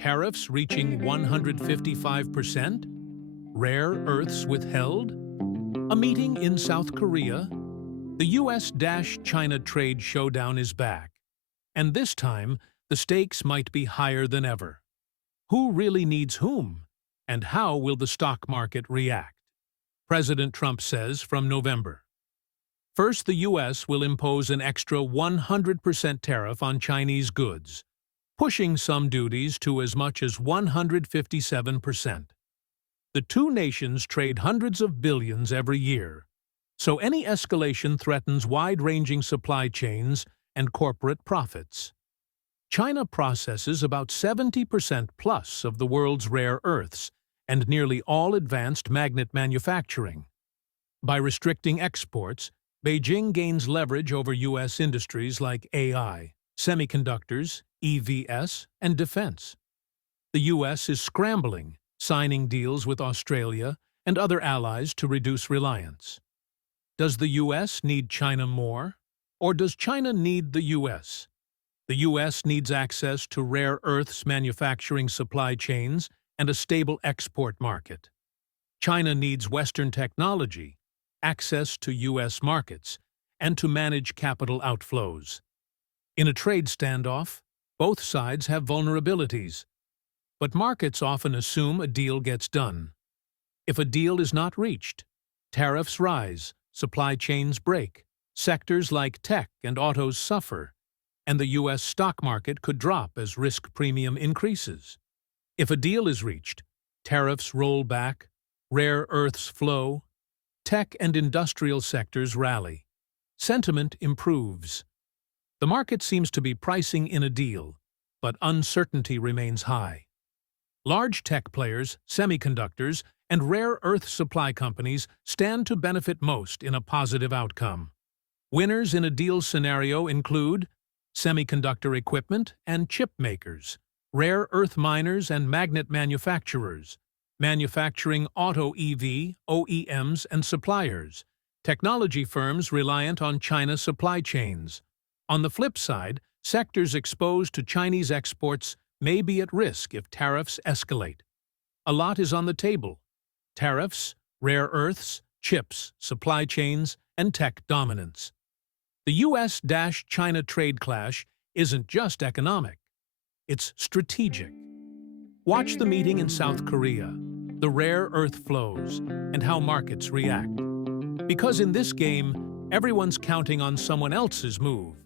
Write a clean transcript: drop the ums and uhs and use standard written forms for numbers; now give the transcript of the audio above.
Tariffs reaching 155%? Rare earths withheld? A meeting in South Korea? The US-China trade showdown is back, and this time the stakes might be higher than ever. Who really needs whom, and how will the stock market react? President Trump says from November. First, the US will impose an extra 100% tariff on Chinese goods, pushing some duties to as much as 157%. The two nations trade hundreds of billions every year, so any escalation threatens wide-ranging supply chains and corporate profits. China processes about 70% plus of the world's rare earths and nearly all advanced magnet manufacturing. By restricting exports, Beijing gains leverage over U.S. industries like AI, semiconductors, EVs, and defense. The U.S. is scrambling, signing deals with Australia and other allies to reduce reliance. Does the U.S. need China more, or does China need the U.S.? The U.S. needs access to rare earths manufacturing supply chains and a stable export market. China needs Western technology, access to U.S. markets, and to manage capital outflows. In a trade standoff, both sides have vulnerabilities, but markets often assume a deal gets done. If a deal is not reached, tariffs rise, supply chains break, sectors like tech and autos suffer, and the U.S. stock market could drop as risk premium increases. If a deal is reached, tariffs roll back, rare earths flow, tech and industrial sectors rally. Sentiment improves. The market seems to be pricing in a deal, but uncertainty remains high. Large tech players, semiconductors, and rare earth supply companies stand to benefit most in a positive outcome. Winners in a deal scenario include semiconductor equipment and chip makers, rare earth miners and magnet manufacturers, manufacturing auto EV, OEMs, and suppliers, technology firms reliant on China supply chains. On the flip side, sectors exposed to Chinese exports may be at risk if tariffs escalate. A lot is on the table: tariffs, rare earths, chips, supply chains, and tech dominance. The US-China trade clash isn't just economic, it's strategic. Watch the meeting in South Korea, the rare earth flows, and how markets react. Because in this game, everyone's counting on someone else's move.